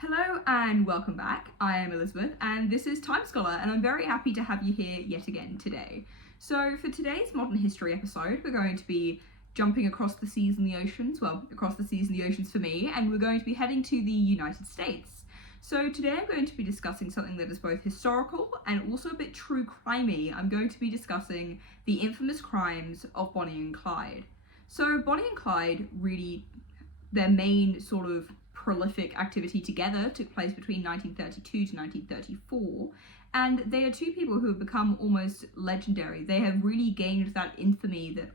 Hello and welcome back. I am Elizabeth and this is Time Scholar, and I'm very happy to have you here yet again today. So for today's modern history episode, we're going to be jumping across the seas and the oceans, across the seas and the oceans for me, and we're going to be heading to the United States. So today I'm going to be discussing something that is both historical and also a bit true crimey. I'm going to be discussing the infamous crimes of Bonnie and Clyde. So Bonnie and Clyde really, their main sort of prolific activity together took place between 1932 to 1934, and they are two people who have become almost legendary. They have really gained that infamy that,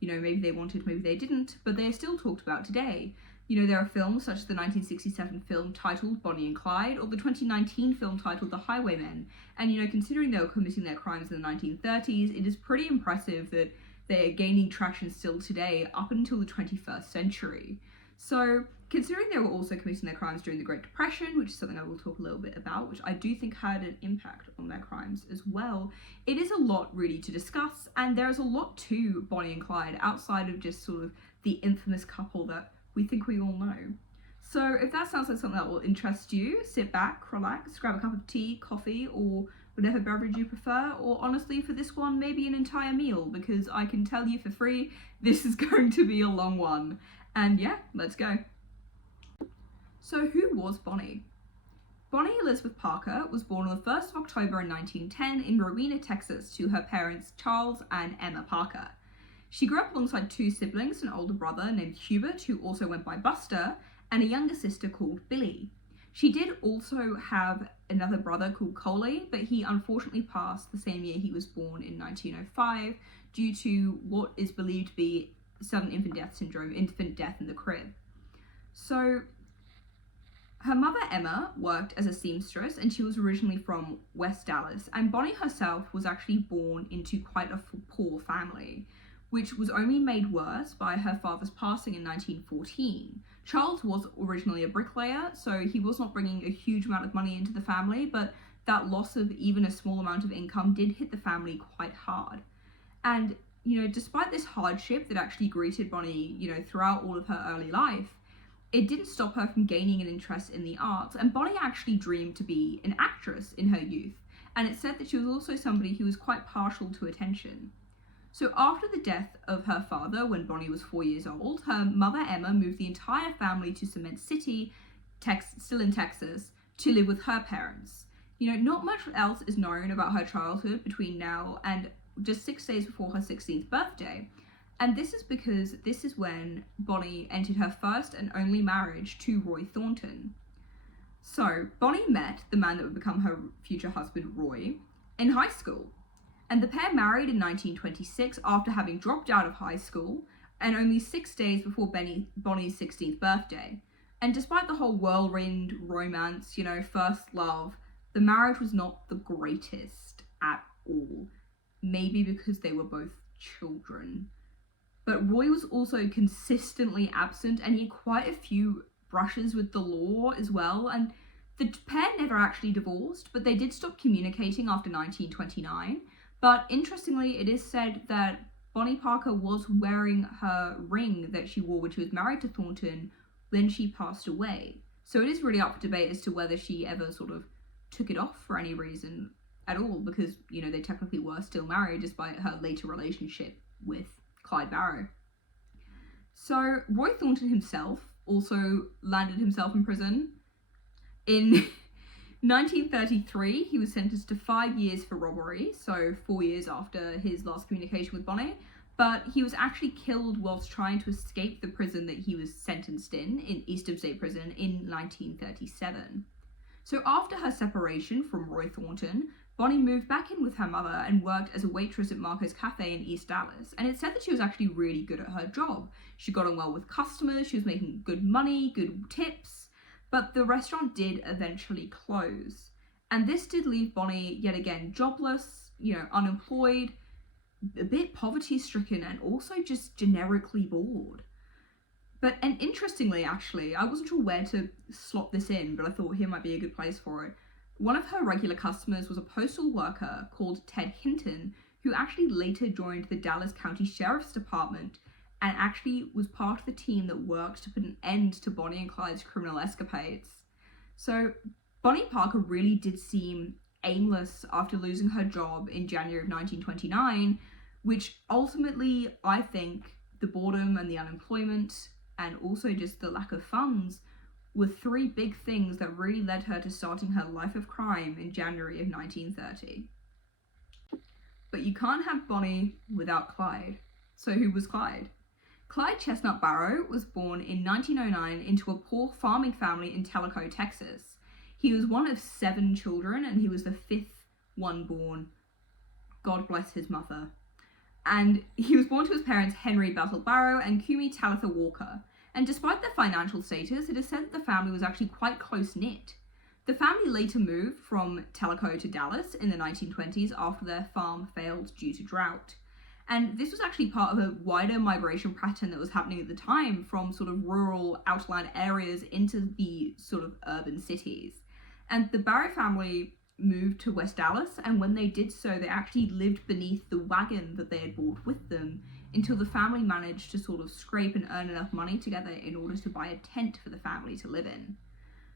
maybe they wanted, maybe they didn't, but they are still talked about today. There are films such as the 1967 film titled Bonnie and Clyde, or the 2019 film titled The Highwaymen, and considering they were committing their crimes in the 1930s, it is pretty impressive that they are gaining traction still today up until the 21st century. So, considering they were also committing their crimes during the Great Depression, which is something I will talk a little bit about, which I do think had an impact on their crimes as well, it is a lot really to discuss, and there is a lot to Bonnie and Clyde outside of just sort of the infamous couple that we think we all know. So if that sounds like something that will interest you, sit back, relax, grab a cup of tea, coffee, or whatever beverage you prefer, or honestly for this one, maybe an entire meal, because I can tell you for free, this is going to be a long one. And yeah, let's go. So who was Bonnie? Bonnie Elizabeth Parker was born on the 1st of October in 1910 in Rowena, Texas, to her parents Charles and Emma Parker. She grew up alongside two siblings, an older brother named Hubert, who also went by Buster, and a younger sister called Billy. She did also have another brother called Coley, but he unfortunately passed the same year he was born in 1905 due to what is believed to be sudden infant death syndrome, infant death in the crib. So her mother Emma worked as a seamstress, and she was originally from West Dallas, and Bonnie herself was actually born into quite a poor family, which was only made worse by her father's passing in 1914. Charles was originally a bricklayer, so he was not bringing a huge amount of money into the family, but that loss of even a small amount of income did hit the family quite hard. And despite this hardship that actually greeted Bonnie, throughout all of her early life, it didn't stop her from gaining an interest in the arts, and Bonnie actually dreamed to be an actress in her youth, and it's said that she was also somebody who was quite partial to attention. So after the death of her father, when Bonnie was 4 years old, her mother Emma moved the entire family to Cement City, still in Texas, to live with her parents. Not much else is known about her childhood between now and just 6 days before her 16th birthday. And this is because this is when Bonnie entered her first and only marriage to Roy Thornton. So Bonnie met the man that would become her future husband, Roy, in high school. And the pair married in 1926 after having dropped out of high school and only 6 days before Bonnie's 16th birthday. And despite the whole whirlwind romance, first love, the marriage was not the greatest at all. Maybe because they were both children. But Roy was also consistently absent, and he had quite a few brushes with the law as well, and the pair never actually divorced, but they did stop communicating after 1929. But interestingly, it is said that Bonnie Parker was wearing her ring that she wore when she was married to Thornton when she passed away. So it is really up for debate as to whether she ever sort of took it off for any reason at all, because, they technically were still married despite her later relationship with Clyde Barrow. So Roy Thornton himself also landed himself in prison. In 1933, he was sentenced to 5 years for robbery, so 4 years after his last communication with Bonnie, but he was actually killed whilst trying to escape the prison that he was sentenced in Eastham State Prison in 1937. So after her separation from Roy Thornton, Bonnie moved back in with her mother and worked as a waitress at Marco's Cafe in East Dallas, and it said that she was actually really good at her job. She got on well with customers, she was making good money, good tips, but the restaurant did eventually close. And this did leave Bonnie yet again jobless, unemployed, a bit poverty-stricken, and also just generically bored. And interestingly, actually, I wasn't sure where to slot this in, but I thought here might be a good place for it. One of her regular customers was a postal worker called Ted Hinton, who actually later joined the Dallas County Sheriff's Department and actually was part of the team that worked to put an end to Bonnie and Clyde's criminal escapades. So Bonnie Parker really did seem aimless after losing her job in January of 1929, which ultimately, I think, the boredom and the unemployment and also just the lack of funds were three big things that really led her to starting her life of crime in January of 1930. But you can't have Bonnie without Clyde. So who was Clyde? Clyde Chestnut Barrow was born in 1909 into a poor farming family in Tellico, Texas. He was one of 7 children and he was the 5th one born. God bless his mother. And he was born to his parents Henry Basil Barrow and Kumi Talitha Walker. And despite their financial status, it is said that the family was actually quite close-knit. The family later moved from Tellico to Dallas in the 1920s after their farm failed due to drought. And this was actually part of a wider migration pattern that was happening at the time from sort of rural outland areas into the sort of urban cities. And the Barrow family moved to West Dallas, and when they did so, they actually lived beneath the wagon that they had brought with them until the family managed to sort of scrape and earn enough money together in order to buy a tent for the family to live in.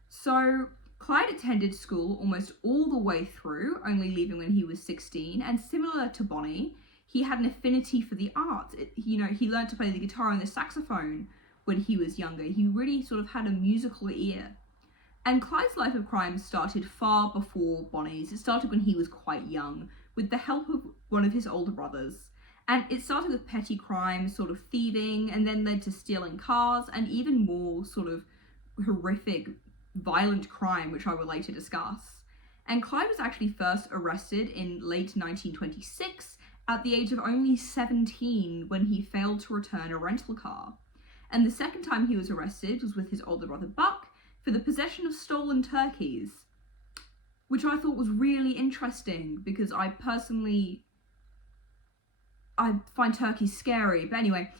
So Clyde attended school almost all the way through, only leaving when he was 16, and similar to Bonnie, he had an affinity for the arts. He learned to play the guitar and the saxophone when he was younger. He really sort of had a musical ear. And Clyde's life of crime started far before Bonnie's. It started when he was quite young, with the help of one of his older brothers. And it started with petty crimes, sort of thieving, and then led to stealing cars, and even more sort of horrific, violent crime, which I will later discuss. And Clyde was actually first arrested in late 1926 at the age of only 17 when he failed to return a rental car. And the second time he was arrested was with his older brother Buck for the possession of stolen turkeys, which I thought was really interesting because I find turkeys scary. But anyway,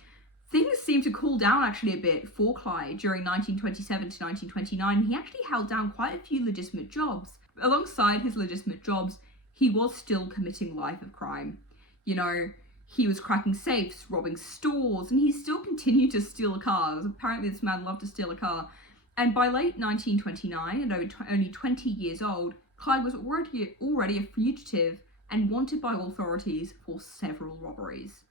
things seemed to cool down actually a bit for Clyde during 1927 to 1929. He actually held down quite a few legitimate jobs. Alongside his legitimate jobs, he was still committing life of crime. He was cracking safes, robbing stores, and he still continued to steal cars. Apparently this man loved to steal a car. And by late 1929, and only 20 years old, Clyde was already a fugitive and wanted by authorities for several robberies.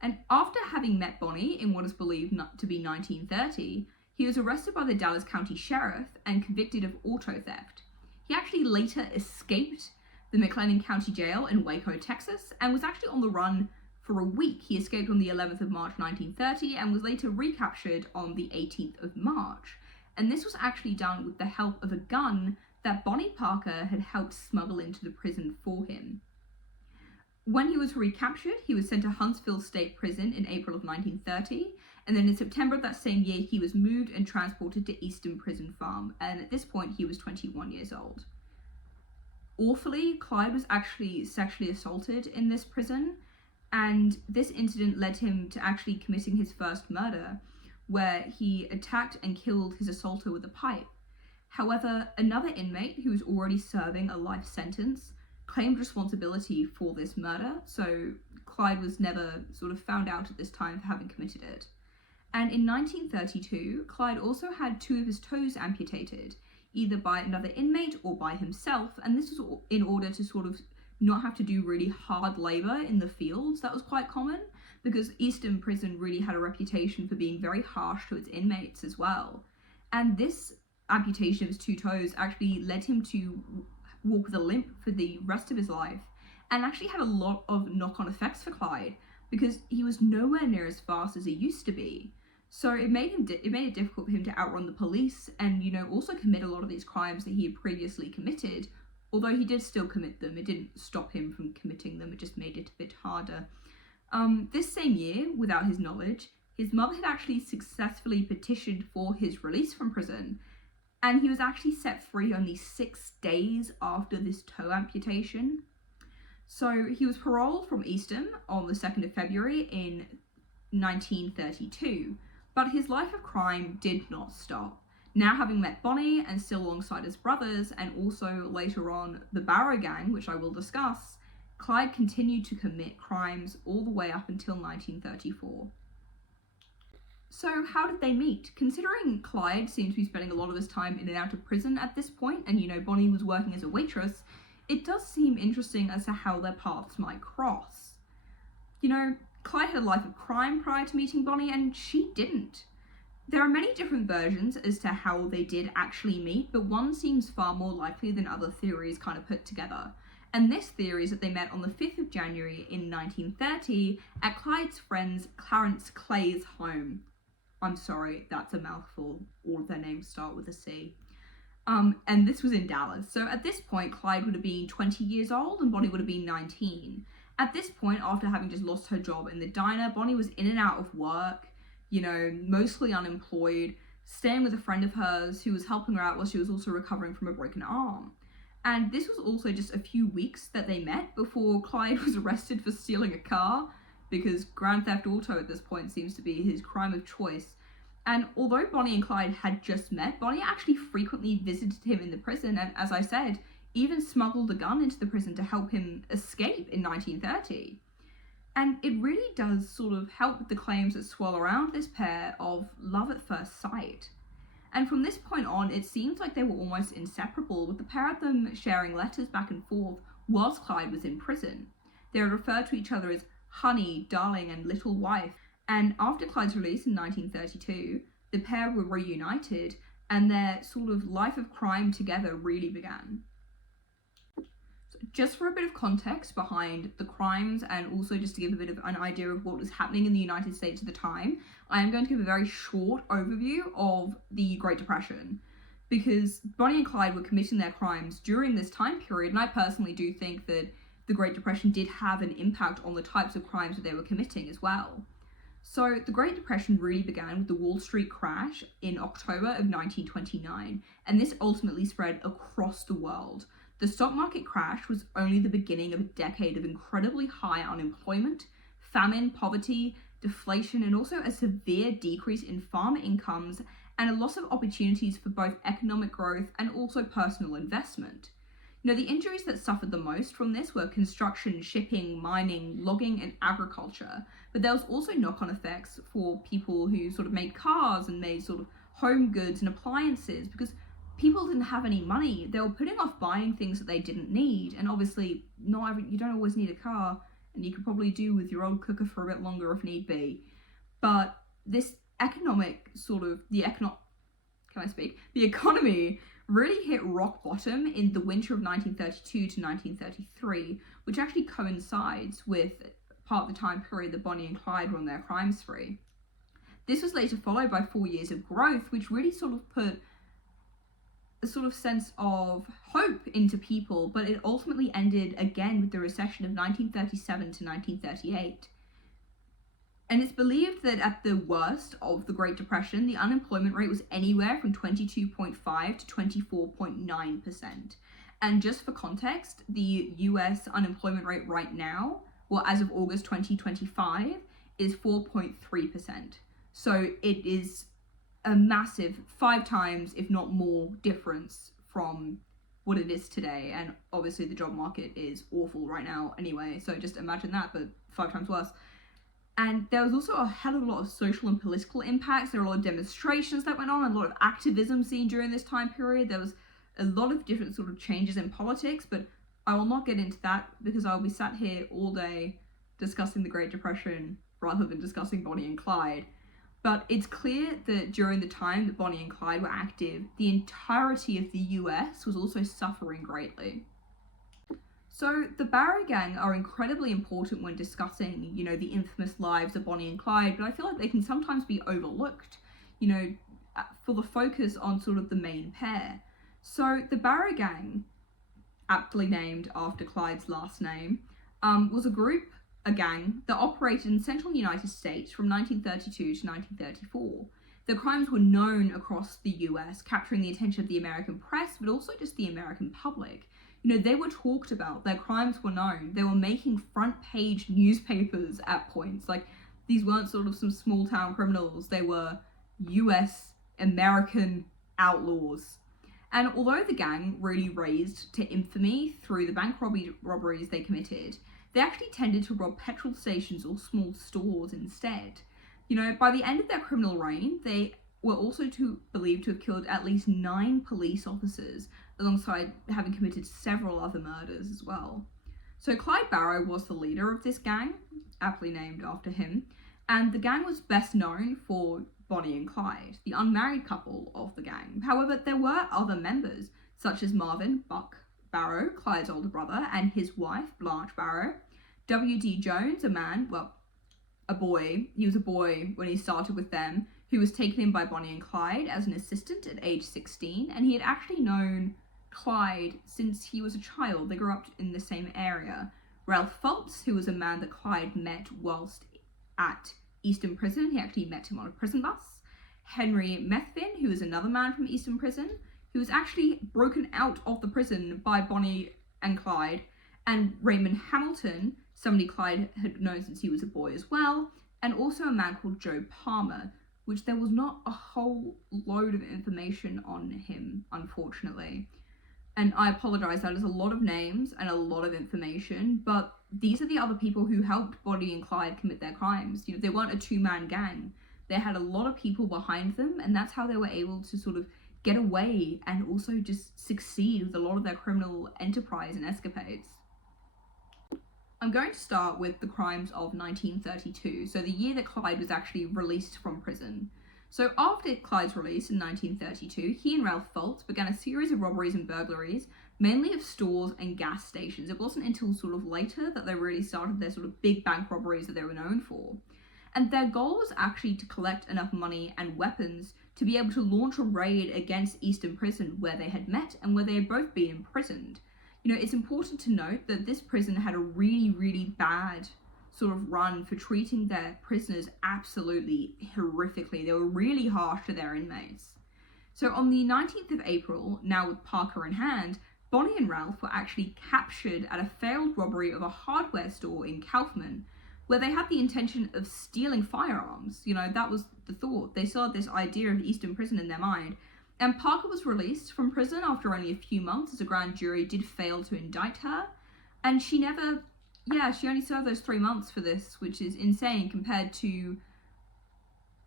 And after having met Bonnie in what is believed to be 1930, he was arrested by the Dallas County Sheriff and convicted of auto theft. He actually later escaped the McLennan County Jail in Waco, Texas, and was actually on the run for a week. He escaped on the 11th of March 1930 and was later recaptured on the 18th of March. And this was actually done with the help of a gun that Bonnie Parker had helped smuggle into the prison for him. When he was recaptured, he was sent to Huntsville State Prison in April of 1930, and then in September of that same year, he was moved and transported to Easton Prison Farm, and at this point, he was 21 years old. Awfully, Clyde was actually sexually assaulted in this prison, and this incident led him to actually committing his first murder, where he attacked and killed his assaulter with a pipe. However, another inmate who was already serving a life sentence claimed responsibility for this murder, so Clyde was never sort of found out at this time for having committed it. And in 1932, Clyde also had 2 of his toes amputated, either by another inmate or by himself, and this was in order to sort of not have to do really hard labour in the fields. That was quite common, because Easton Prison really had a reputation for being very harsh to its inmates as well. And this amputation of his 2 toes actually led him to walk with a limp for the rest of his life, and actually had a lot of knock-on effects for Clyde, because he was nowhere near as fast as he used to be. So it made it difficult for him to outrun the police and, also commit a lot of these crimes that he had previously committed. Although he did still commit them, it didn't stop him from committing them, it just made it a bit harder. This same year, without his knowledge, his mother had actually successfully petitioned for his release from prison, and he was actually set free only 6 days after this toe amputation. So he was paroled from Easton on the 2nd of February in 1932, but his life of crime did not stop. Now having met Bonnie and still alongside his brothers, and also later on the Barrow gang, which I will discuss, Clyde continued to commit crimes all the way up until 1934. So how did they meet? Considering Clyde seems to be spending a lot of his time in and out of prison at this point, and Bonnie was working as a waitress, it does seem interesting as to how their paths might cross. Clyde had a life of crime prior to meeting Bonnie, and she didn't. There are many different versions as to how they did actually meet, but one seems far more likely than other theories kind of put together. And this theory is that they met on the 5th of January in 1930 at Clyde's friend's Clarence Clay's home. I'm sorry, that's a mouthful. All of their names start with a C. And this was in Dallas. So at this point, Clyde would have been 20 years old and Bonnie would have been 19. At this point, after having just lost her job in the diner, Bonnie was in and out of work, mostly unemployed, staying with a friend of hers who was helping her out while she was also recovering from a broken arm. And this was also just a few weeks that they met before Clyde was arrested for stealing a car, because Grand Theft Auto at this point seems to be his crime of choice. And although Bonnie and Clyde had just met, Bonnie actually frequently visited him in the prison, and as I said, even smuggled a gun into the prison to help him escape in 1930. And it really does sort of help with the claims that swirl around this pair of love at first sight. And from this point on, it seems like they were almost inseparable, with the pair of them sharing letters back and forth whilst Clyde was in prison. They would refer to each other as honey, darling, and little wife. And after Clyde's release in 1932, the pair were reunited, and their sort of life of crime together really began. So just for a bit of context behind the crimes, and also just to give a bit of an idea of what was happening in the United States at the time, I am going to give a very short overview of the Great Depression, because Bonnie and Clyde were committing their crimes during this time period, and I personally do think that the Great Depression did have an impact on the types of crimes that they were committing as well. So the Great Depression really began with the Wall Street crash in October of 1929, and this ultimately spread across the world. The stock market crash was only the beginning of a decade of incredibly high unemployment, famine, poverty, deflation, and also a severe decrease in farmer incomes and a loss of opportunities for both economic growth and also personal investment. The injuries that suffered the most from this were construction, shipping, mining, logging, and agriculture. But there was also knock-on effects for people who sort of made cars and made sort of home goods and appliances, because people didn't have any money. They were putting off buying things that they didn't need. And obviously, you don't always need a car, and you could probably do with your old cooker for a bit longer if need be. But this the economy really hit rock bottom in the winter of 1932 to 1933, which actually coincides with part of the time period that Bonnie and Clyde were on their crime spree. This was later followed by 4 years of growth, which really sort of put a sort of sense of hope into people, but it ultimately ended again with the recession of 1937 to 1938. And it's believed that at the worst of the Great Depression, the unemployment rate was anywhere from 22.5 to 24.9%. And just for context, the US unemployment rate right now, well, as of August 2025, is 4.3%. So it is a massive 5 times, if not more, difference from what it is today. And obviously the job market is awful right now anyway, so just imagine that, but 5 times worse. And there was also a hell of a lot of social and political impacts. There were a lot of demonstrations that went on, and a lot of activism seen during this time period. There was a lot of different sort of changes in politics, but I will not get into that because I'll be sat here all day discussing the Great Depression rather than discussing Bonnie and Clyde. But it's clear that during the time that Bonnie and Clyde were active, the entirety of the US was also suffering greatly. So the Barrow gang are incredibly important when discussing, the infamous lives of Bonnie and Clyde, but I feel like they can sometimes be overlooked, for the focus on sort of the main pair. So the Barrow gang, aptly named after Clyde's last name, was a gang that operated in central United States from 1932 to 1934. Their crimes were known across the US, capturing the attention of the American press, but also just the American public. They were talked about, their crimes were known, they were making front page newspapers at points. Like, these weren't sort of some small town criminals, they were US American outlaws. And although the gang really raised to infamy through the bank robberies they committed, they actually tended to rob petrol stations or small stores instead. By the end of their criminal reign, they were also believed to have killed at least 9 police officers, alongside having committed several other murders as well. So Clyde Barrow was the leader of this gang, aptly named after him, and the gang was best known for Bonnie and Clyde, the unmarried couple of the gang. However, there were other members, such as Marvin Buck Barrow, Clyde's older brother, and his wife, Blanche Barrow. W.D. Jones, a boy, he was a boy when he started with them, who was taken in by Bonnie and Clyde as an assistant at age 16, and he had actually known Clyde since he was a child. They grew up in the same area. Ralph Fultz, who was a man that Clyde met whilst at Easton Prison, he actually met him on a prison bus. Henry Methvin, who was another man from Easton Prison, who was actually broken out of the prison by Bonnie and Clyde, and Raymond Hamilton, somebody Clyde had known since he was a boy as well, and also a man called Joe Palmer, which there was not a whole load of information on him, unfortunately. And I apologise, that is a lot of names and a lot of information, but these are the other people who helped Bonnie and Clyde commit their crimes. They weren't a 2-man gang. They had a lot of people behind them, and that's how they were able to sort of get away and also just succeed with a lot of their criminal enterprise and escapades. I'm going to start with the crimes of 1932, so the year that Clyde was actually released from prison. So after Clyde's release in 1932, he and Ralph Fultz began a series of robberies and burglaries, mainly of stores and gas stations. It wasn't until sort of later that they really started their sort of big bank robberies that they were known for. And their goal was actually to collect enough money and weapons to be able to launch a raid against Easton Prison, where they had met and where they had both been imprisoned. It's important to note that this prison had a really, really bad sort of run for treating their prisoners absolutely horrifically. They were really harsh to their inmates. So on the 19th of April, now with Parker in hand, Bonnie and Ralph were actually captured at a failed robbery of a hardware store in Kaufman, where they had the intention of stealing firearms. That was the thought. They saw this idea of Easton Prison in their mind. And Parker was released from prison after only a few months, as a grand jury did fail to indict her. And she only served those 3 months for this, which is insane compared to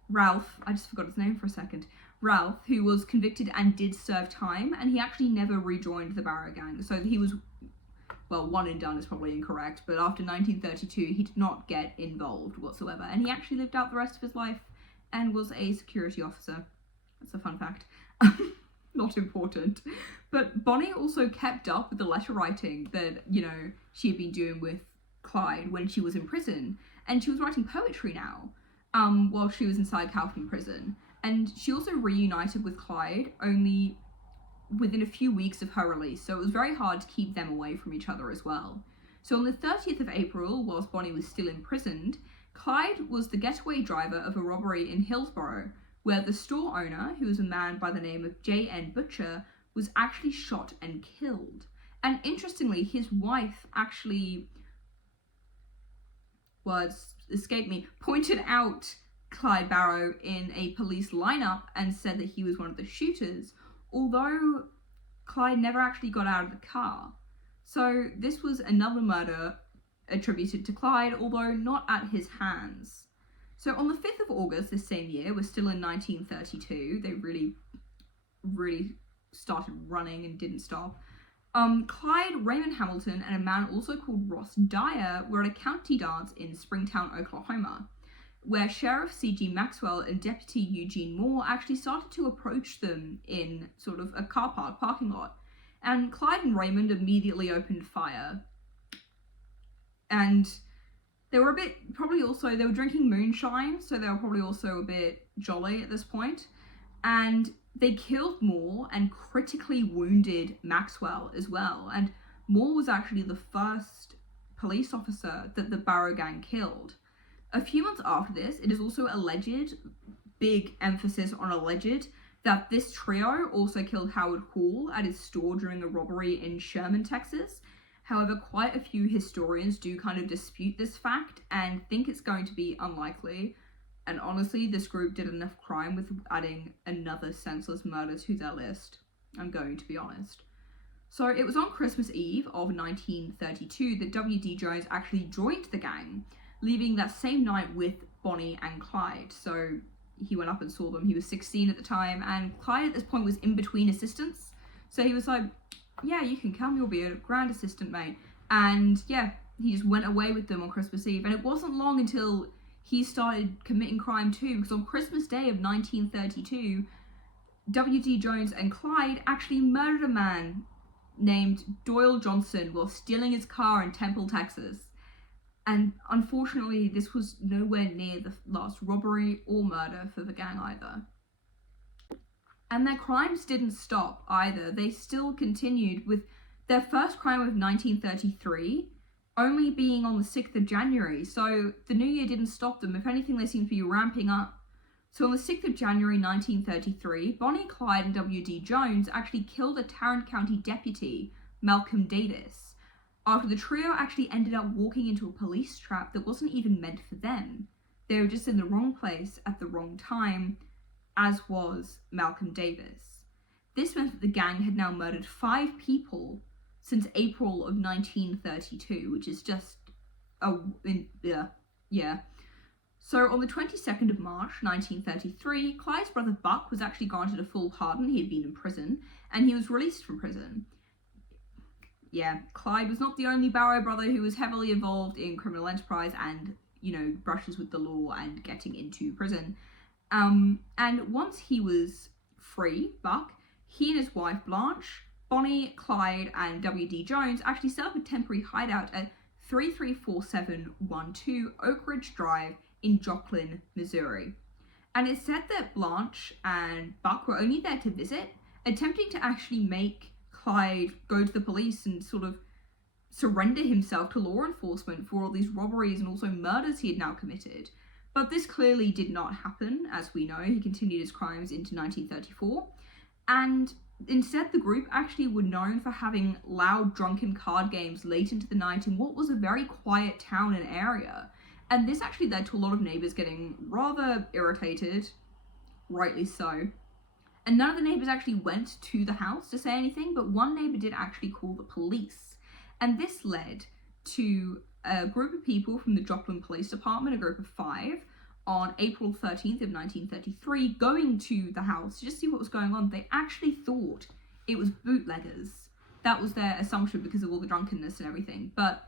Ralph. I just forgot his name for a second. Ralph, who was convicted and did serve time, and he actually never rejoined the Barrow gang. So he was, well, one and done is probably incorrect, but after 1932, he did not get involved whatsoever. And he actually lived out the rest of his life and was a security officer. That's a fun fact. Not important. But Bonnie also kept up with the letter writing that, she had been doing with Clyde when she was in prison. And she was writing poetry now, while she was inside Kaufman prison. And she also reunited with Clyde only within a few weeks of her release, so it was very hard to keep them away from each other as well. So on the 30th of April, whilst Bonnie was still imprisoned, Clyde was the getaway driver of a robbery in Hillsborough, where the store owner, who was a man by the name of J.N. Butcher, was actually shot and killed. And interestingly, his wife actually, pointed out Clyde Barrow in a police lineup and said that he was one of the shooters, although Clyde never actually got out of the car. So this was another murder attributed to Clyde, although not at his hands. So on the 5th of August this same year, we're still in 1932, they really started running and didn't stop. Clyde, Raymond Hamilton, and a man also called Ross Dyer were at a county dance in Springtown, Oklahoma, where Sheriff C.G. Maxwell and Deputy Eugene Moore actually started to approach them in sort of a car parking lot. And Clyde and Raymond immediately opened fire. And they were they were drinking moonshine, so they were probably also a bit jolly at this point. And they killed Moore and critically wounded Maxwell as well. And Moore was actually the first police officer that the Barrow gang killed. A few months after this, it is also alleged, big emphasis on alleged, that this trio also killed Howard Hall at his store during a robbery in Sherman, Texas. However, quite a few historians do kind of dispute this fact and think it's going to be unlikely. And honestly, this group did enough crime with adding another senseless murder to their list. I'm going to be honest. So it was on Christmas Eve of 1932 that W.D. Jones actually joined the gang, leaving that same night with Bonnie and Clyde. So he went up and saw them. He was 16 at the time, and Clyde at this point was in between assistants. So he was like, yeah, you can come, you'll be a grand assistant, mate. And yeah, he just went away with them on Christmas Eve. And it wasn't long until he started committing crime too, because on Christmas Day of 1932, W.D. Jones and Clyde actually murdered a man named Doyle Johnson while stealing his car in Temple, Texas. And unfortunately, this was nowhere near the last robbery or murder for the gang either. And their crimes didn't stop either. They still continued, with their first crime of 1933 only being on the 6th of January. So the new year didn't stop them. If anything, they seemed to be ramping up. So on the 6th of January 1933, Bonnie, Clyde and W.D. Jones actually killed a Tarrant County deputy, Malcolm Davis, after the trio actually ended up walking into a police trap that wasn't even meant for them. They were just in the wrong place at the wrong time, as was Malcolm Davis. This meant that the gang had now murdered 5 people since April of 1932, which is just yeah. So on the 22nd of March 1933, Clyde's brother Buck was actually granted a full pardon. He had been in prison, and he was released from prison. Yeah, Clyde was not the only Barrow brother who was heavily involved in criminal enterprise and, brushes with the law and getting into prison. And once he was free, Buck, he and his wife Blanche, Bonnie, Clyde, and W.D. Jones actually set up a temporary hideout at 334712 Oak Ridge Drive in Joplin, Missouri. And it's said that Blanche and Buck were only there to visit, attempting to actually make Clyde go to the police and sort of surrender himself to law enforcement for all these robberies and also murders he had now committed. But this clearly did not happen, as we know. He continued his crimes into 1934. And instead, the group actually were known for having loud, drunken card games late into the night in what was a very quiet town and area. And this actually led to a lot of neighbours getting rather irritated, rightly so. And none of the neighbours actually went to the house to say anything, but one neighbour did actually call the police. And this led to a group of people from the Joplin Police Department, a group of 5, on April 13th of 1933, going to the house to just see what was going on. They actually thought it was bootleggers. That was their assumption because of all the drunkenness and everything. But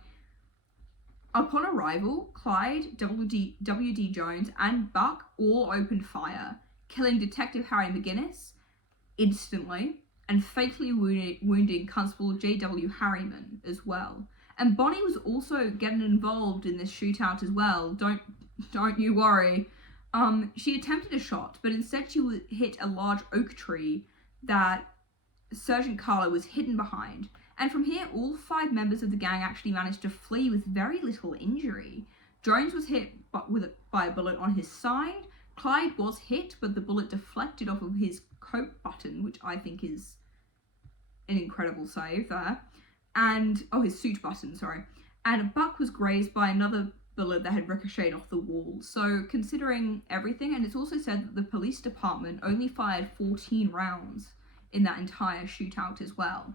upon arrival, Clyde, W.D. Jones, and Buck all opened fire, killing Detective Harry McGinnis instantly, and fatally wounding Constable J.W. Harriman as well. And Bonnie was also getting involved in this shootout as well. Don't you worry. She attempted a shot, but instead she hit a large oak tree that Sergeant Carlo was hidden behind. And from here, all 5 members of the gang actually managed to flee with very little injury. Jones was hit by a bullet on his side. Clyde was hit, but the bullet deflected off of his coat button, which I think is an incredible save there. His suit button, sorry. And Buck was grazed by another bullet that had ricocheted off the wall. So considering everything, and it's also said that the police department only fired 14 rounds in that entire shootout as well.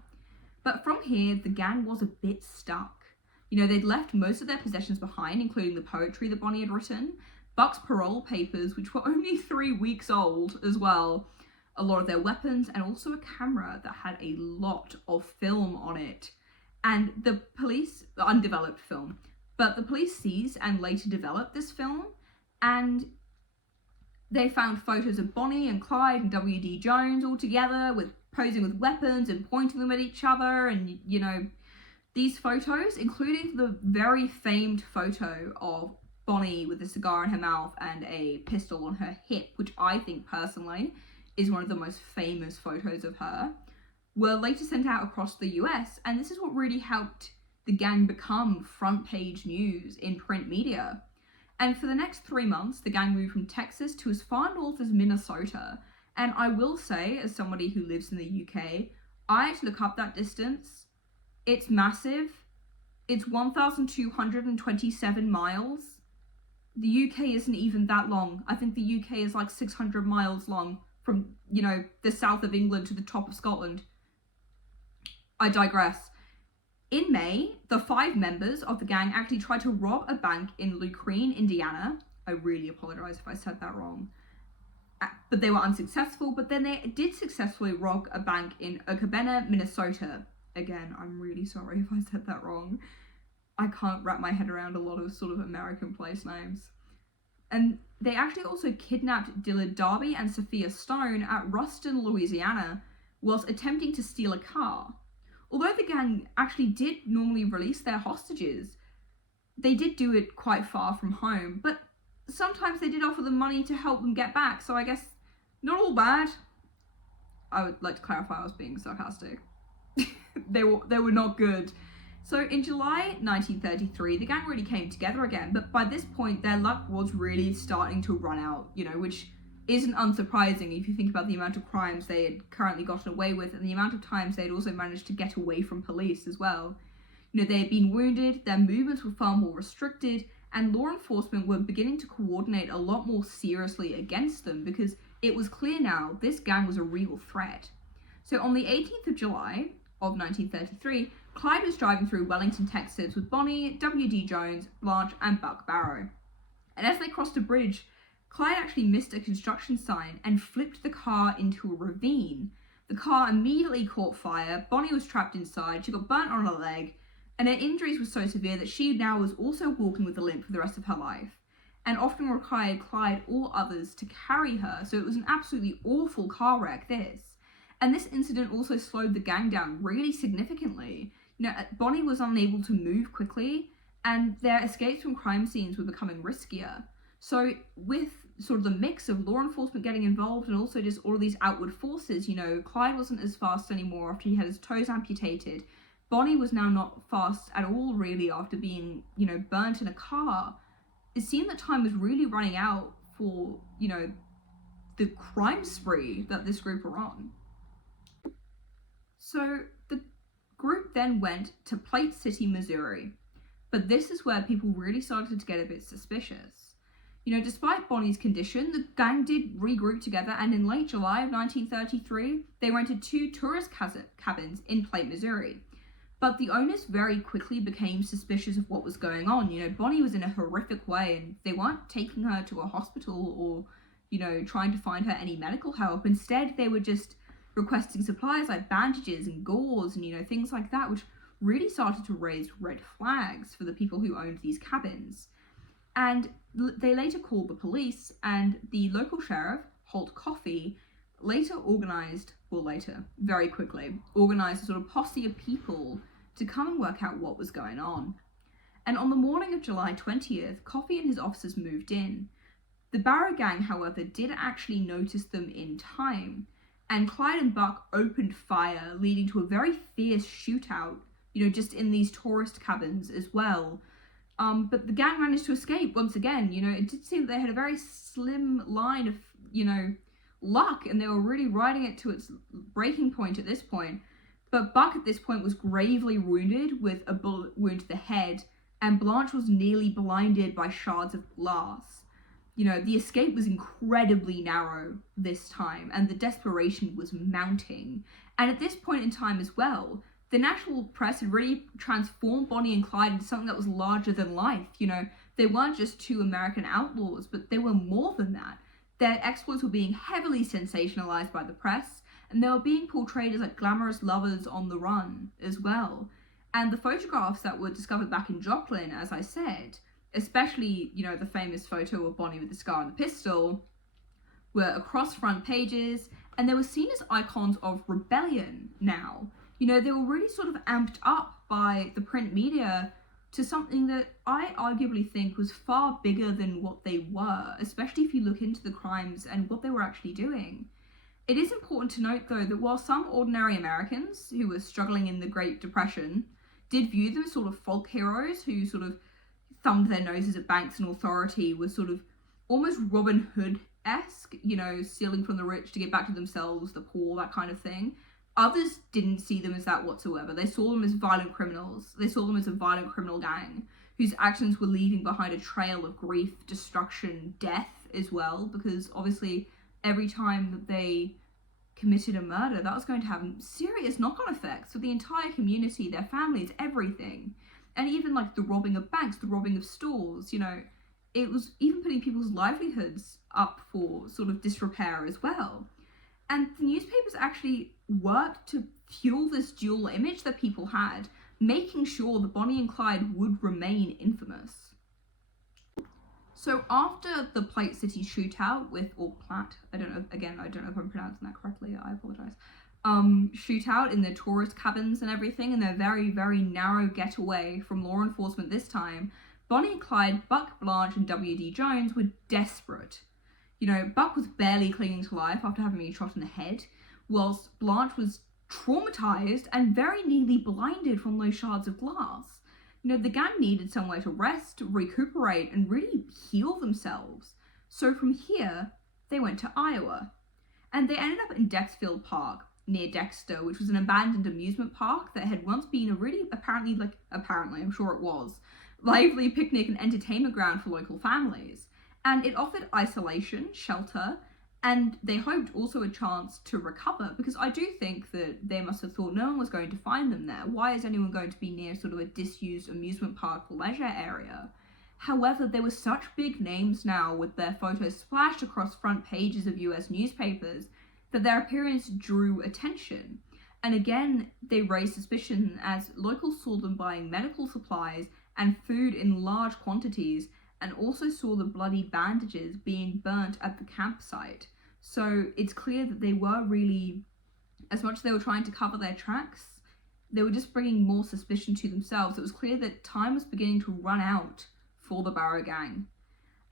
But from here, the gang was a bit stuck. They'd left most of their possessions behind, including the poetry that Bonnie had written, Buck's parole papers, which were only 3 weeks old as well, a lot of their weapons, and also a camera that had a lot of film on it. And the police, undeveloped film, but the police seized and later developed this film, and they found photos of Bonnie and Clyde and W.D. Jones all together, posing with weapons and pointing them at each other, and these photos, including the very famed photo of Bonnie with a cigar in her mouth and a pistol on her hip, which I think personally is one of the most famous photos of her, were later sent out across the US, and this is what really helped the gang become front page news in print media. And for the next 3 months, the gang moved from Texas to as far north as Minnesota. And I will say, as somebody who lives in the UK, I had to look up that distance. It's massive. It's 1,227 miles. The UK isn't even that long. I think the UK is like 600 miles long from, the south of England to the top of Scotland. I digress. In May, the 5 members of the gang actually tried to rob a bank in Lucreen, Indiana, I really apologize if I said that wrong. But they were unsuccessful, but then they did successfully rob a bank in Cardenas, Minnesota. Again, I'm really sorry if I said that wrong. I can't wrap my head around a lot of sort of American place names. And they actually also kidnapped Dillard Darby and Sophia Stone at Ruston, Louisiana, whilst attempting to steal a car. Although the gang actually did normally release their hostages, they did do it quite far from home, but sometimes they did offer them money to help them get back, so I guess not all bad. I would like to clarify I was being sarcastic. They were not good. So in July 1933, the gang really came together again, but by this point their luck was really starting to run out, which isn't unsurprising if you think about the amount of crimes they had currently gotten away with and the amount of times they'd also managed to get away from police as well. They had been wounded, their movements were far more restricted, and law enforcement were beginning to coordinate a lot more seriously against them because it was clear now this gang was a real threat. So on the 18th of July of 1933, Clyde was driving through Wellington, Texas with Bonnie, W.D. Jones, Blanche, and Buck Barrow. And as they crossed a bridge, Clyde actually missed a construction sign and flipped the car into a ravine. The car immediately caught fire, Bonnie was trapped inside, she got burnt on her leg, and her injuries were so severe that she now was also walking with a limp for the rest of her life, and often required Clyde or others to carry her, so it was an absolutely awful car wreck, this. And this incident also slowed the gang down really significantly. Bonnie was unable to move quickly, and their escapes from crime scenes were becoming riskier. So with sort of the mix of law enforcement getting involved and also just all of these outward forces, Clyde wasn't as fast anymore after he had his toes amputated. Bonnie was now not fast at all, really, after being, burnt in a car. It seemed that time was really running out for, the crime spree that this group were on. So the group then went to Plate City, Missouri. But this is where people really started to get a bit suspicious. Despite Bonnie's condition, the gang did regroup together, and in late July of 1933, they rented 2 tourist cabins in Plate, Missouri. But the owners very quickly became suspicious of what was going on. Bonnie was in a horrific way, and they weren't taking her to a hospital or, trying to find her any medical help. Instead, they were just requesting supplies like bandages and gauze and, things like that, which really started to raise red flags for the people who owned these cabins. And they later called the police, and the local sheriff, Holt Coffey, very quickly, organised a sort of posse of people to come and work out what was going on. And on the morning of July 20th, Coffey and his officers moved in. The Barrow gang, however, did actually notice them in time, and Clyde and Buck opened fire, leading to a very fierce shootout, just in these tourist cabins as well. But the gang managed to escape once again. It did seem that they had a very slim line of, luck, and they were really riding it to its breaking point at this point. But Buck at this point was gravely wounded with a bullet wound to the head, and Blanche was nearly blinded by shards of glass. The escape was incredibly narrow this time, and the desperation was mounting. And at this point in time as well, the national press had really transformed Bonnie and Clyde into something that was larger than life. They weren't just 2 American outlaws, but they were more than that. Their exploits were being heavily sensationalized by the press, and they were being portrayed as like glamorous lovers on the run as well. And the photographs that were discovered back in Joplin, as I said, especially, the famous photo of Bonnie with the scar and the pistol, were across front pages, and they were seen as icons of rebellion now. They were really sort of amped up by the print media to something that I arguably think was far bigger than what they were, especially if you look into the crimes and what they were actually doing. It is important to note, though, that while some ordinary Americans who were struggling in the Great Depression did view them as sort of folk heroes who sort of thumbed their noses at banks and authority, was sort of almost Robin Hood-esque, stealing from the rich to give back to themselves, the poor, that kind of thing. Others didn't see them as that whatsoever. They saw them as violent criminals. They saw them as a violent criminal gang whose actions were leaving behind a trail of grief, destruction, death as well, because obviously every time that they committed a murder, that was going to have serious knock-on effects for the entire community, their families, everything. And even like the robbing of banks, the robbing of stores, it was even putting people's livelihoods up for sort of disrepair as well. And the newspapers actually worked to fuel this dual image that people had, making sure that Bonnie and Clyde would remain infamous. So after the Plate City shootout or Platte, I don't know if I'm pronouncing that correctly, I apologize. Shootout in the tourist cabins and everything, and their very, very narrow getaway from law enforcement this time, Bonnie and Clyde, Buck, Blanche, and W.D. Jones were desperate. Buck was barely clinging to life after having been shot in the head, whilst Blanche was traumatized and very nearly blinded from those shards of glass. The gang needed somewhere to rest, recuperate, and really heal themselves. So from here, they went to Iowa. And they ended up in Dexfield Park, near Dexter, which was an abandoned amusement park that had once been a really, apparently, I'm sure it was, lively picnic and entertainment ground for local families. And it offered isolation, shelter, and they hoped also a chance to recover, because I do think that they must have thought no one was going to find them there. Why is anyone going to be near sort of a disused amusement park leisure area? However, there were such big names now with their photos splashed across front pages of US newspapers that their appearance drew attention. And again, they raised suspicion as locals saw them buying medical supplies and food in large quantities, and also saw the bloody bandages being burnt at the campsite. So it's clear that they were really, as much as they were trying to cover their tracks, they were just bringing more suspicion to themselves. It was clear that time was beginning to run out for the Barrow gang.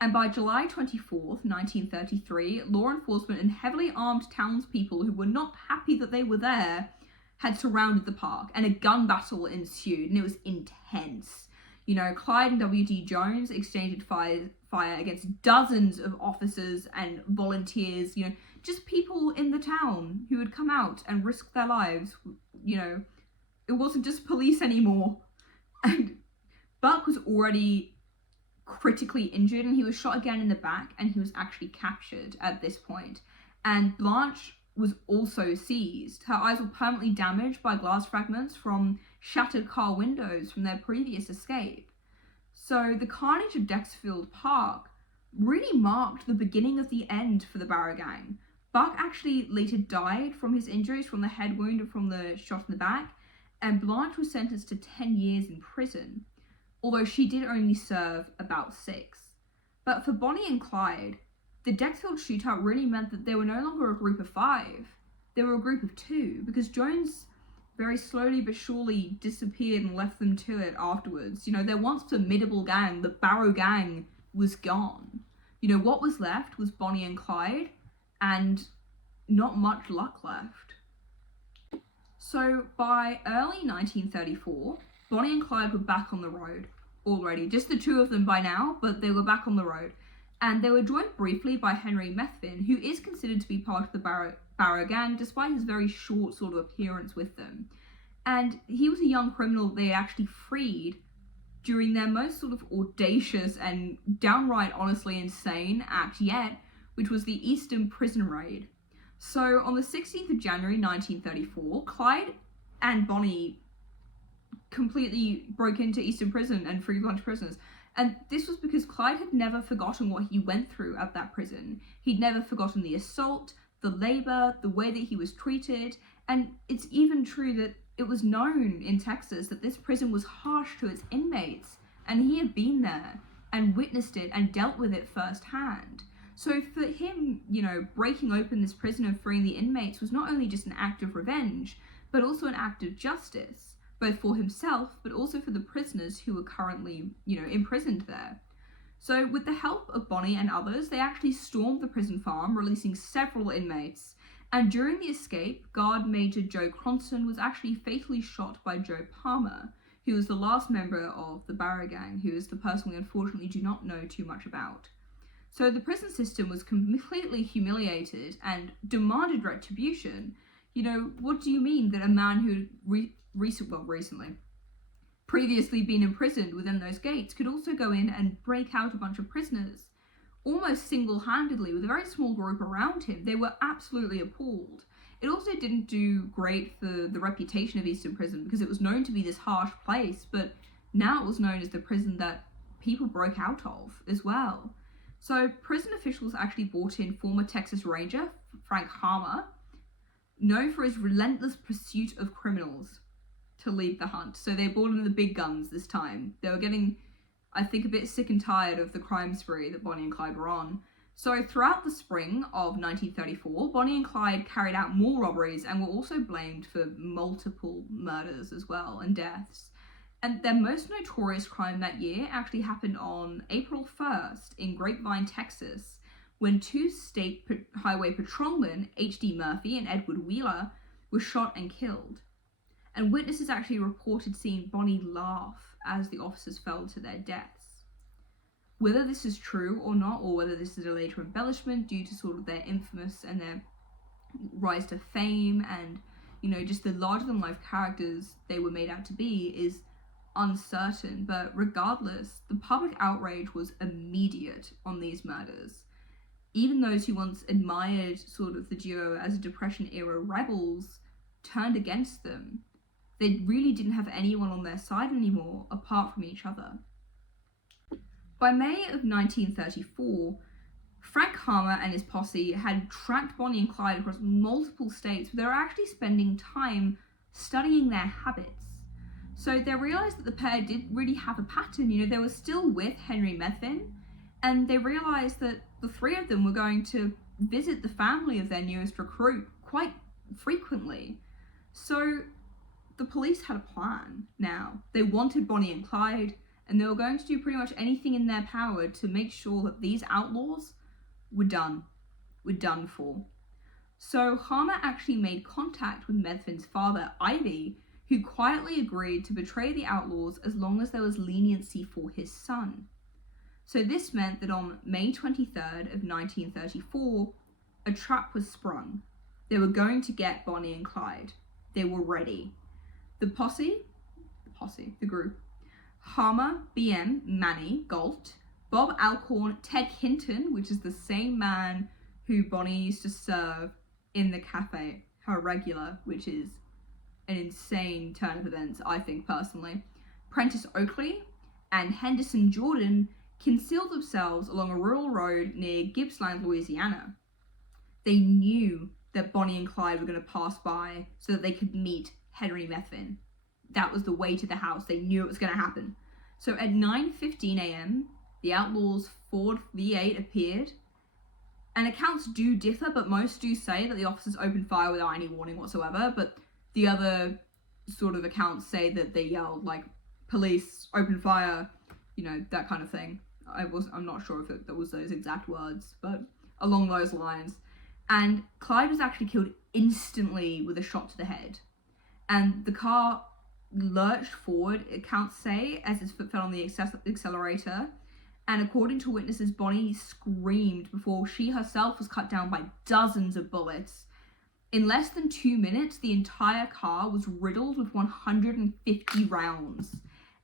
And by July 24th, 1933, law enforcement and heavily armed townspeople who were not happy that they were there had surrounded the park, and a gun battle ensued, and it was intense. Clyde and W.D. Jones exchanged fire against dozens of officers and volunteers, just people in the town who had come out and risked their lives. It wasn't just police anymore. And Buck was already critically injured, and he was shot again in the back, and he was actually captured at this point. And Blanche was also seized. Her eyes were permanently damaged by glass fragments from shattered car windows from their previous escape. So the carnage of Dexfield Park really marked the beginning of the end for the Barrow gang. Buck actually later died from his injuries from the head wound and from the shot in the back, and Blanche was sentenced to 10 years in prison, although she did only serve about 6. But for Bonnie and Clyde, the Dexfield shootout really meant that they were no longer a group of 5. They were a group of 2, because Jones very slowly but surely disappeared and left them to it afterwards. Their once formidable gang, the Barrow gang, was gone. What was left was Bonnie and Clyde, and not much luck left. So by early 1934, Bonnie and Clyde were back on the road already. Just the 2 of them by now, but they were back on the road. And they were joined briefly by Henry Methvin, who is considered to be part of the Barrow gang, despite his very short sort of appearance with them. And he was a young criminal that they actually freed during their most sort of audacious and downright honestly insane act yet, which was the Eastern prison raid. So on the 16th of January 1934, Clyde and Bonnie completely broke into Eastern prison and freed a bunch of prisoners. And this was because Clyde had never forgotten what he went through at that prison. He'd never forgotten the assault, the labour, the way that he was treated, and it's even true that it was known in Texas that this prison was harsh to its inmates, and he had been there and witnessed it and dealt with it firsthand. So for him, breaking open this prison and freeing the inmates was not only just an act of revenge, but also an act of justice, both for himself, but also for the prisoners who were currently, imprisoned there. So with the help of Bonnie and others, they actually stormed the prison farm, releasing several inmates. And during the escape, Guard Major Joe Cronson was actually fatally shot by Joe Palmer, who was the last member of the Barrow gang, who is the person we unfortunately do not know too much about. So the prison system was completely humiliated and demanded retribution. What do you mean that a man who recently previously been imprisoned within those gates could also go in and break out a bunch of prisoners, almost single-handedly, with a very small group around him? They were absolutely appalled. It also didn't do great for the reputation of Eastern Prison, because it was known to be this harsh place, but now it was known as the prison that people broke out of as well. So prison officials actually brought in former Texas Ranger Frank Harmer, known for his relentless pursuit of criminals, to lead the hunt. So they brought in the big guns this time. They were getting, I think, a bit sick and tired of the crime spree that Bonnie and Clyde were on. So throughout the spring of 1934, Bonnie and Clyde carried out more robberies and were also blamed for multiple murders as well and deaths. And their most notorious crime that year actually happened on April 1st in Grapevine, Texas, when two state highway patrolmen, H.D. Murphy and Edward Wheeler, were shot and killed. And witnesses actually reported seeing Bonnie laugh as the officers fell to their deaths. Whether this is true or not, or whether this is a later embellishment due to sort of their infamous and their rise to fame and, you know, just the larger-than-life characters they were made out to be, is uncertain. But regardless, the public outrage was immediate on these murders. Even those who once admired sort of the duo as Depression-era rebels turned against them. They really didn't have anyone on their side anymore apart from each other. By May of 1934, Frank Harmer and his posse had tracked Bonnie and Clyde across multiple states where they were actually spending time studying their habits. So they realised that the pair did really have a pattern. You know, they were still with Henry Methvin, and they realised that the three of them were going to visit the family of their newest recruit quite frequently. So the police had a plan now. They wanted Bonnie and Clyde, and they were going to do pretty much anything in their power to make sure that these outlaws were done for. So Harmer actually made contact with Methvin's father, Ivy, who quietly agreed to betray the outlaws as long as there was leniency for his son. So this meant that on May 23rd of 1934, a trap was sprung. They were going to get Bonnie and Clyde. They were ready. The group, Harmer, BM, Manny, Galt, Bob Alcorn, Ted Hinton, which is the same man who Bonnie used to serve in the cafe, her regular, which is an insane turn of events, I think, personally. Prentice Oakley and Henderson Jordan concealed themselves along a rural road near Gippsland, Louisiana. They knew that Bonnie and Clyde were going to pass by so that they could meet Henry Methvin. That was the way to the house. They knew it was going to happen. So at 9:15 a.m., the Outlaws' Ford V8 appeared. And accounts do differ, but most do say that the officers opened fire without any warning whatsoever. But the other sort of accounts say that they yelled, like, police, open fire, you know, that kind of thing. I'm not sure if that was those exact words, but along those lines. And Clyde was actually killed instantly with a shot to the head. And the car lurched forward, accounts say, as its foot fell on the accelerator. And according to witnesses, Bonnie screamed before she herself was cut down by dozens of bullets. In less than 2 minutes, the entire car was riddled with 150 rounds.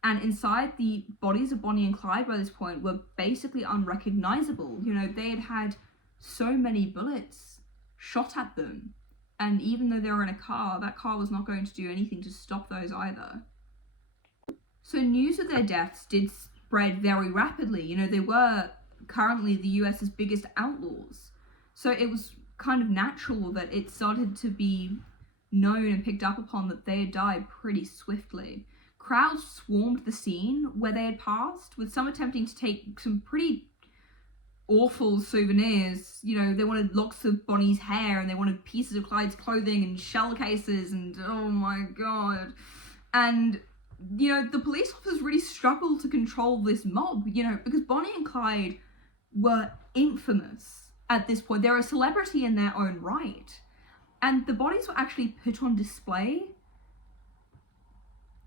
And inside, the bodies of Bonnie and Clyde by this point were basically unrecognizable. You know, they had had so many bullets shot at them. And even though they were in a car, that car was not going to do anything to stop those either. So news of their deaths did spread very rapidly. You know, they were currently the US's biggest outlaws. So it was kind of natural that it started to be known and picked up upon that they had died pretty swiftly. Crowds swarmed the scene where they had passed, with some attempting to take some pretty awful souvenirs. You know, they wanted locks of Bonnie's hair, and they wanted pieces of Clyde's clothing and shell cases, and oh my god. And, you know, the police officers really struggled to control this mob, you know, because Bonnie and Clyde were infamous at this point. They're a celebrity in their own right. And the bodies were actually put on display,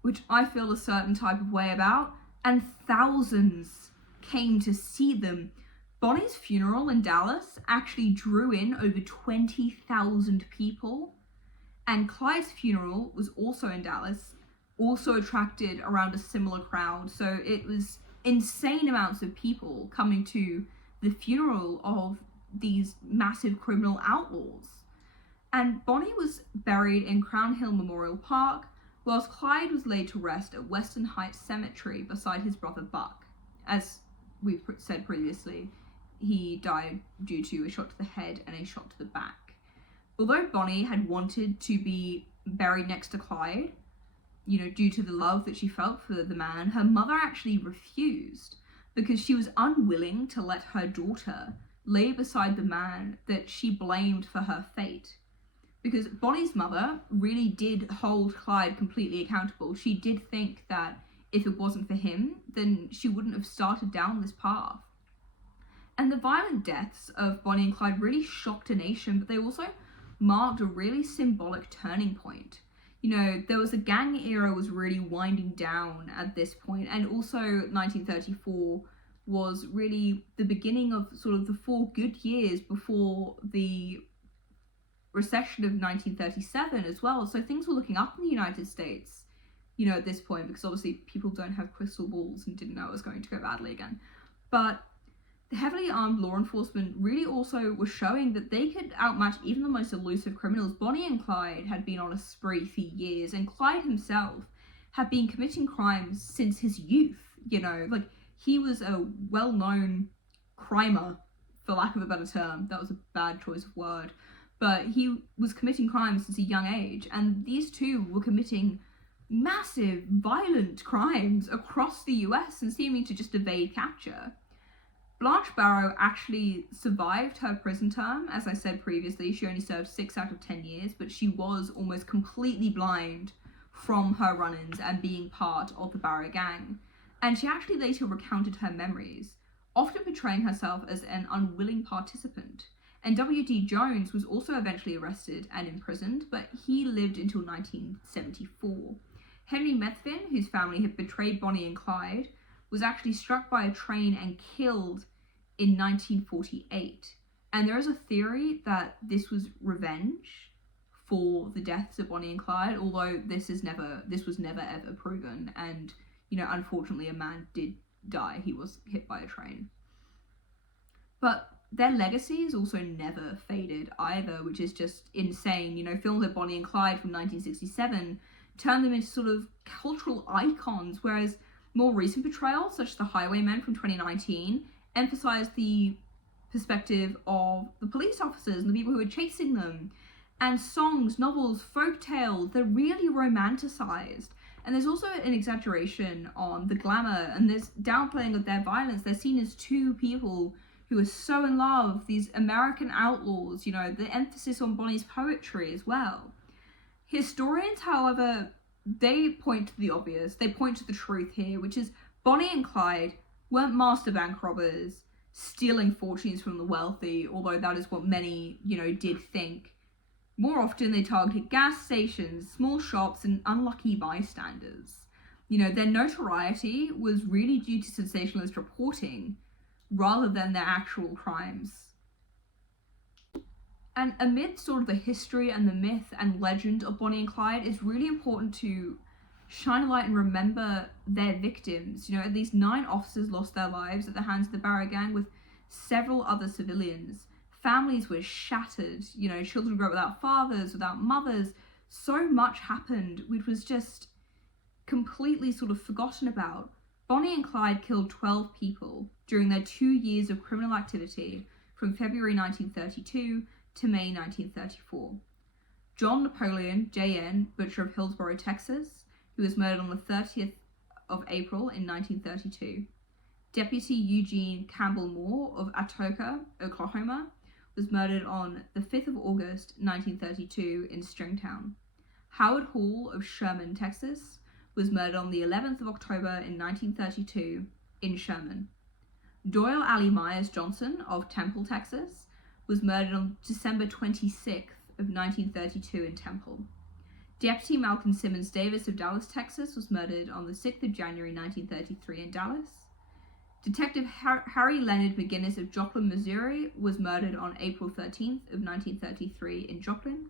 which I feel a certain type of way about, and thousands came to see them. Bonnie's funeral in Dallas actually drew in over 20,000 people, and Clyde's funeral was also in Dallas, also attracted around a similar crowd. So it was insane amounts of people coming to the funeral of these massive criminal outlaws. And Bonnie was buried in Crown Hill Memorial Park, whilst Clyde was laid to rest at Western Heights Cemetery beside his brother Buck. as we've said previously, he died due to a shot to the head and a shot to the back. Although Bonnie had wanted to be buried next to Clyde, due to the love that she felt for the man, her mother actually refused because she was unwilling to let her daughter lay beside the man that she blamed for her fate. Because Bonnie's mother really did hold Clyde completely accountable. She did think that if it wasn't for him, then she wouldn't have started down this path. And the violent deaths of Bonnie and Clyde really shocked a nation, but they also marked a really symbolic turning point. There was a gang era was really winding down at this point, and also 1934 was really the beginning of sort of the 4 good years before the recession of 1937 as well. So things were looking up in the United States, at this point, because obviously people don't have crystal balls and didn't know it was going to go badly again. But the heavily armed law enforcement really also was showing that they could outmatch even the most elusive criminals. Bonnie and Clyde had been on a spree for years, and Clyde himself had been committing crimes since his youth. He was a well-known crimer, for lack of a better term. That was a bad choice of word. But he was committing crimes since a young age, and these two were committing massive, violent crimes across the US and seeming to just evade capture. Blanche Barrow actually survived her prison term. As I said previously, she only served 6 out of 10 years, but she was almost completely blind from her run-ins and being part of the Barrow gang. And she actually later recounted her memories, often portraying herself as an unwilling participant. And W.D. Jones was also eventually arrested and imprisoned, but he lived until 1974. Henry Methvin, whose family had betrayed Bonnie and Clyde, was actually struck by a train and killed in 1948. And there is a theory that this was revenge for the deaths of Bonnie and Clyde, although this was never ever proven. And, unfortunately a man did die. He was hit by a train. But their legacies also never faded either, which is just insane. Films like Bonnie and Clyde from 1967 turned them into sort of cultural icons, whereas more recent portrayals, such as The Highwaymen from 2019, emphasized the perspective of the police officers and the people who were chasing them. And songs, novels, folk tales, they're really romanticized. And there's also an exaggeration on the glamour and there's downplaying of their violence. They're seen as two people who are so in love, these American outlaws, the emphasis on Bonnie's poetry as well. Historians, however, they point to the obvious. They point to the truth here, which is Bonnie and Clyde weren't master bank robbers stealing fortunes from the wealthy, although that is what many, did think. More often, they targeted gas stations, small shops, and unlucky bystanders. Their notoriety was really due to sensationalist reporting rather than their actual crimes. And amid sort of the history and the myth and legend of Bonnie and Clyde, it's really important to shine a light and remember their victims. At least 9 officers lost their lives at the hands of the Barrow gang, with several other civilians. Families were shattered, children grew up without fathers, without mothers. So much happened, which was just completely sort of forgotten about. Bonnie and Clyde killed 12 people during their 2 years of criminal activity from February 1932 to May 1934. John Napoleon, J.N., butcher of Hillsborough, Texas, who was murdered on the 30th of April in 1932. Deputy Eugene Campbell Moore of Atoka, Oklahoma, was murdered on the 5th of August 1932 in Stringtown. Howard Hall of Sherman, Texas, was murdered on the 11th of October in 1932 in Sherman. Doyle Alley Myers Johnson of Temple, Texas, was murdered on December 26th of 1932 in Temple. Deputy Malcolm Simmons Davis of Dallas, Texas, was murdered on the 6th of January 1933 in Dallas. Detective Harry Leonard McGinnis of Joplin, Missouri, was murdered on April 13th of 1933 in Joplin.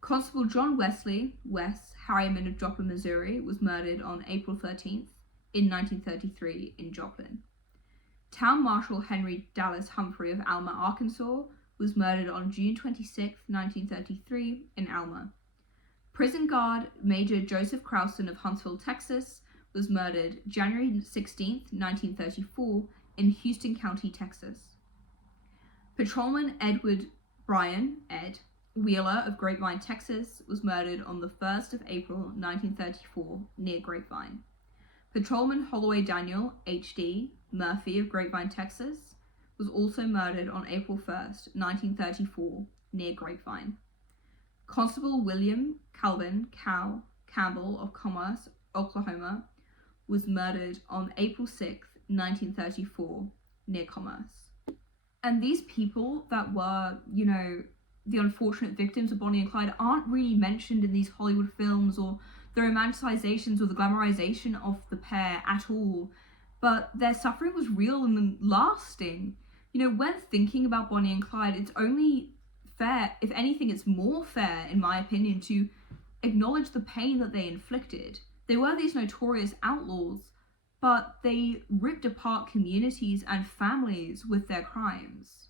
Constable John Wesley Wes Harriman of Joplin, Missouri, was murdered on April 13th in 1933 in Joplin. Town Marshal Henry Dallas Humphrey of Alma, Arkansas, was murdered on June 26, 1933 in Alma. Prison guard Major Joseph Crowson of Huntsville, Texas, was murdered January 16th, 1934 in Houston County, Texas. Patrolman Edward Bryan, Ed, Wheeler of Grapevine, Texas, was murdered on the 1st of April 1934 near Grapevine. Patrolman Holloway Daniel, H.D., Murphy of Grapevine, Texas, was also murdered on April 1st, 1934 near Grapevine. Constable William Calvin Campbell of Commerce, Oklahoma, was murdered on April 6th, 1934 near Commerce. And these people that were, the unfortunate victims of Bonnie and Clyde aren't really mentioned in these Hollywood films or the romanticizations or the glamorization of the pair at all, but their suffering was real and lasting. When thinking about Bonnie and Clyde, it's only fair, if anything, it's more fair, in my opinion, to acknowledge the pain that they inflicted. They were these notorious outlaws, but they ripped apart communities and families with their crimes.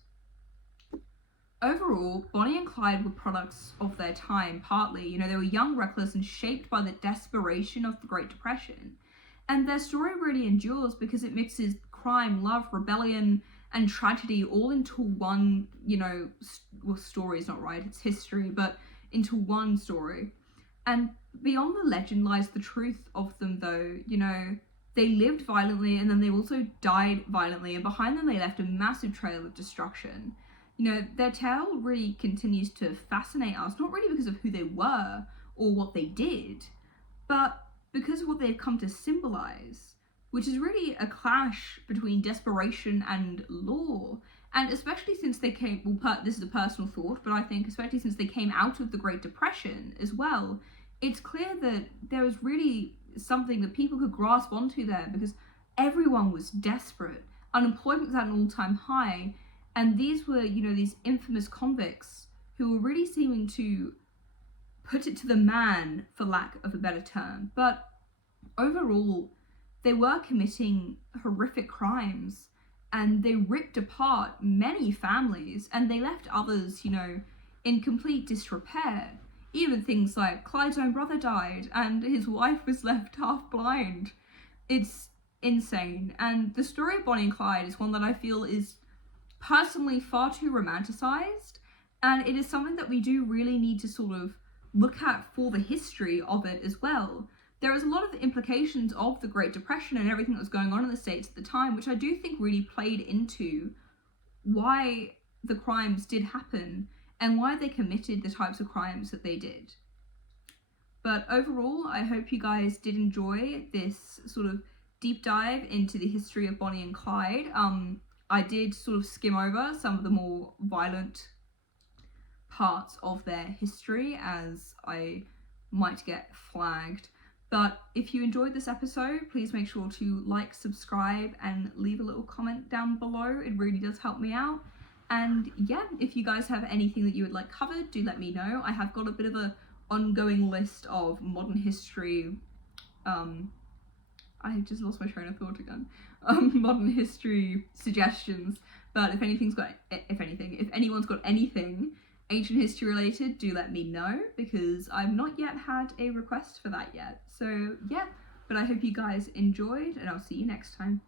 Overall, Bonnie and Clyde were products of their time, partly. They were young, reckless, and shaped by the desperation of the Great Depression. And their story really endures because it mixes crime, love, rebellion, and tragedy all into one, story is not right, it's history, but into one story. And beyond the legend lies the truth of them, though. They lived violently and then they also died violently, and behind them they left a massive trail of destruction. Their tale really continues to fascinate us, not really because of who they were or what they did, but because of what they've come to symbolize, which is really a clash between desperation and law. And especially since they came, this is a personal thought, but I think especially since they came out of the Great Depression as well, it's clear that there was really something that people could grasp onto there, because everyone was desperate. Unemployment was at an all-time high, and these were, these infamous convicts who were really seeming to put it to the man, for lack of a better term. But overall, they were committing horrific crimes, and they ripped apart many families, and they left others, in complete disrepair. Even things like Clyde's own brother died, and his wife was left half blind. It's insane. And the story of Bonnie and Clyde is one that I feel is personally far too romanticized, and it is something that we do really need to sort of look at for the history of it as well. There is a lot of the implications of the Great Depression and everything that was going on in the States at the time, which I do think really played into why the crimes did happen and why they committed the types of crimes that they did. But overall, I hope you guys did enjoy this sort of deep dive into the history of Bonnie and Clyde. I did sort of skim over some of the more violent parts of their history, as I might get flagged. But if you enjoyed this episode, please make sure to like, subscribe, and leave a little comment down below. It really does help me out. And yeah, if you guys have anything that you would like covered, do let me know. I have got a bit of an ongoing list of modern history, I just lost my train of thought again. Modern history suggestions. But if anyone's got anything ancient history related, do let me know, because I've not yet had a request for that yet. So yeah, but I hope you guys enjoyed, and I'll see you next time.